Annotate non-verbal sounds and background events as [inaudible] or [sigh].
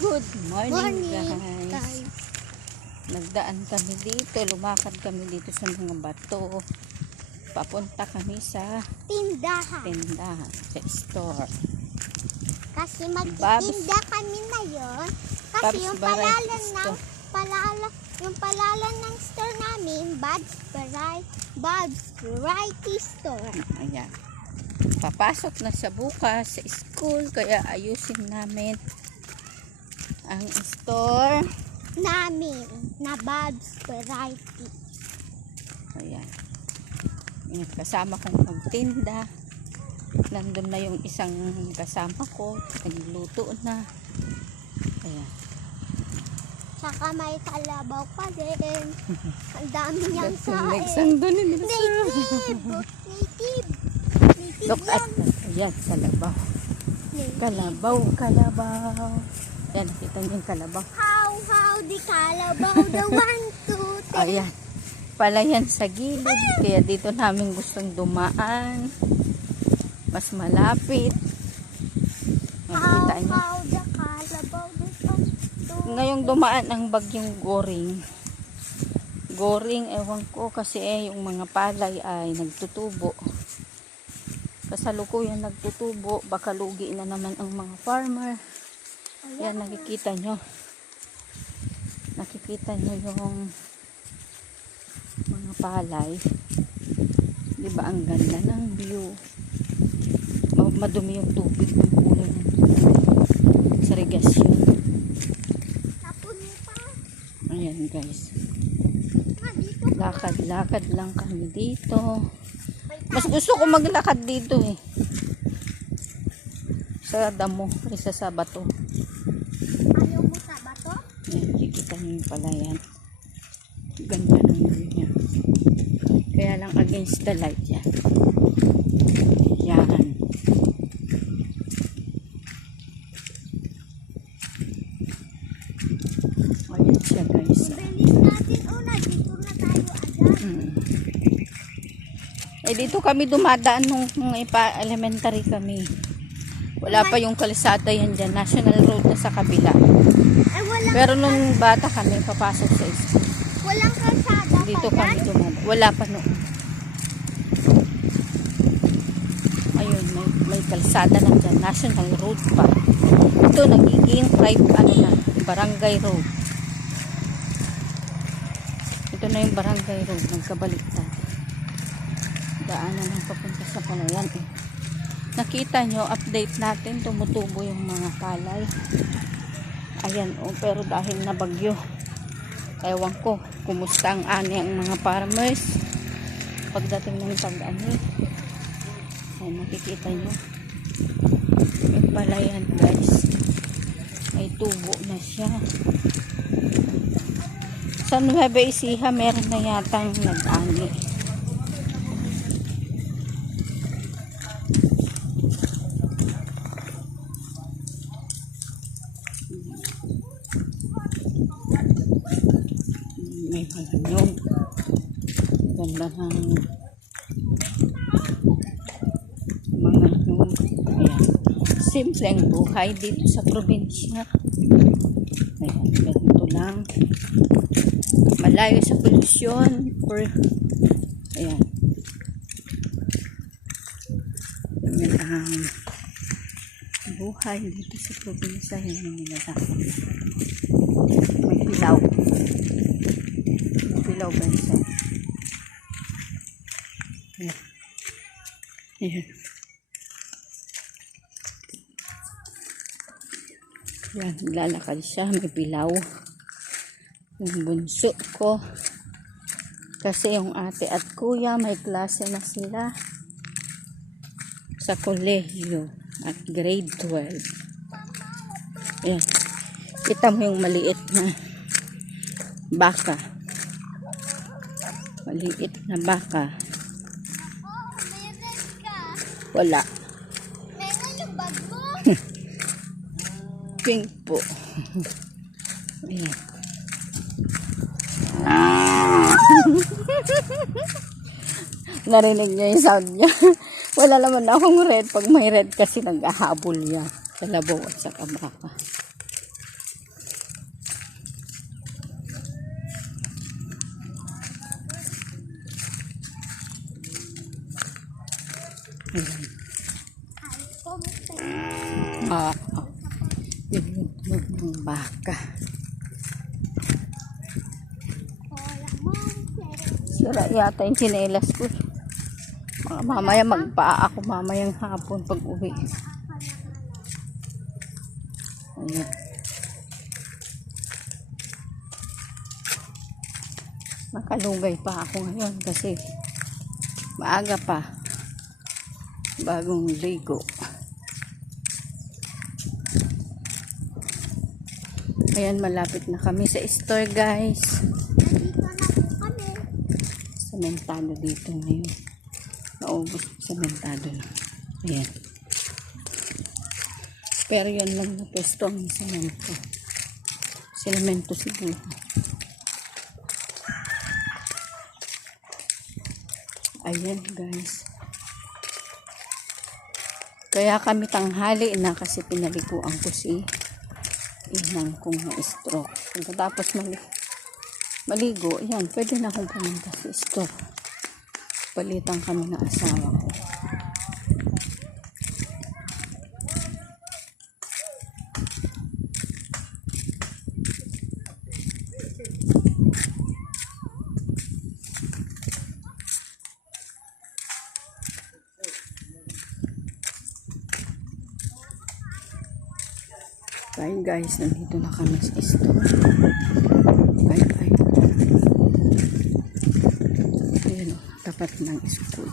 Good morning, Morning, guys. guys. Nagdaan kami dito, lumakad kami dito sa mga bato. Papunta kami sa Tindahan. tindahan, sa store. Kasi magtitinda kami na yon. Kasi Babs yung palalan ng palala, yung palalan ng store namin, Bob's Variety, Bob's Variety Store. Ayan. Papasok na sa bukas sa school, kaya ayusin namin ang store. Namin, na Bob's Variety. Ayan. Ayan, Kasama kong magtinda. Nandun na yung isang kasama ko. Nagluto na. Ayan. Tsaka may kalabaw pa din. [laughs] Ang dami niyang sain. Doon nila Native! Native! [laughs] Native Look at yan. Ayan, kalabaw. Native. Kalabaw, kalabaw. Ayan, nakita niyo yung kalabaw. How, how, di kalabaw. The one, two, three. Ayan. Palayan sa gilid. Kaya dito namin gustong dumaan. Mas malapit. How, Nakita niyo. how, the kalabaw. The one, two, Ngayong dumaan ang bagyong goring. Goring, ewan ko kasi eh, yung mga palay ay nagtutubo. Kasalukuyan nagtutubo, baka lugi na naman ang mga farmer. Yan, nakikita nyo. Nakikita nyo yung mga palay. Di ba ang ganda ng view. Ma- Madumi yung tubig ng kulay ng tubig. Sa regasyon. Ayan guys. Lakad-lakad lang kami dito. Mas gusto ko maglakad dito eh. Sa damo, isa sa bato. Ayaw mo sa bato? Yung palayan. Ganda ng view niya. Kaya lang against the light yan. Yan. Ayan siya guys. Bilis agad. Mm. Eh dito kami dumadaan nung, nung ipa elementary kami. Wala pa yung kalsada yan dyan. National road na sa kabila. Pero nung bata kami, papasok sa school. walang kalsada Dito pa kami dumadaan. Wala pa noon. Ayun, may, may kalsada na dyan. National road pa. Ito, nagiging private, ano na, barangay road. Ito na yung barangay road. Nagkabaliktad. Daanan ng papunta sa palayan eh. Nakita nyo, update natin, tumutubo yung mga palay. Ayan, oh, pero dahil na bagyo, ewan ko, kumusta ang ani ang mga farmers pagdating ng tag-ano. Ayan, nakikita nyo. Yung palayan, guys. May tubo na siya. Sa Nueva Ecija, meron na yatang nag-ani. May hanyog. Ganda ng mga nyog. Ayan. Simple ang buhay dito sa probinsya. Ayan, ganito lang. Malayo sa polusyon. For, ayan. Ayan ang buhay dito sa probinsya. Yan ang nila May hilaw. Pilaw ba siya? Ayan. Ayan. Yan, lalakad siya. May pilaw. Yung bunso ko. Kasi yung ate at kuya, may klase na sila sa kolehiyo at grade 12. Ayan. Kita mo yung maliit na baka. Maliit na baka. Wala. [laughs] Pink po. Ayan. [laughs] Narinig niyo yung sound niya. Wala naman akong red. Pag may red kasi nag-ahabol niya. Sa labaw at sa kabaka. Ah. yung lugmog ng baka. Sira yata yung chinelas ko. Mga mamaya magpaa ako mamayang hapon pag uwi. Ayan. Makalugay pa ako ngayon kasi maaga pa. Bagong ligo. Ayan, malapit na kami sa store guys. Sementado dito ngayon. Naubos sementado na. Ayan. Pero yan lang na pwesto ang semento. Semento siguro. Ayan guys. Kaya kami tanghali na kasi pinaliguan ko si inang kong na stroke. Pagkatapos mali maligo, yan, pwede na akong pumunta sa store. Palitan kami ng asawa ko. Bye guys, nandito na kami sa store. Bye bye. Ayun o, tapat ng school.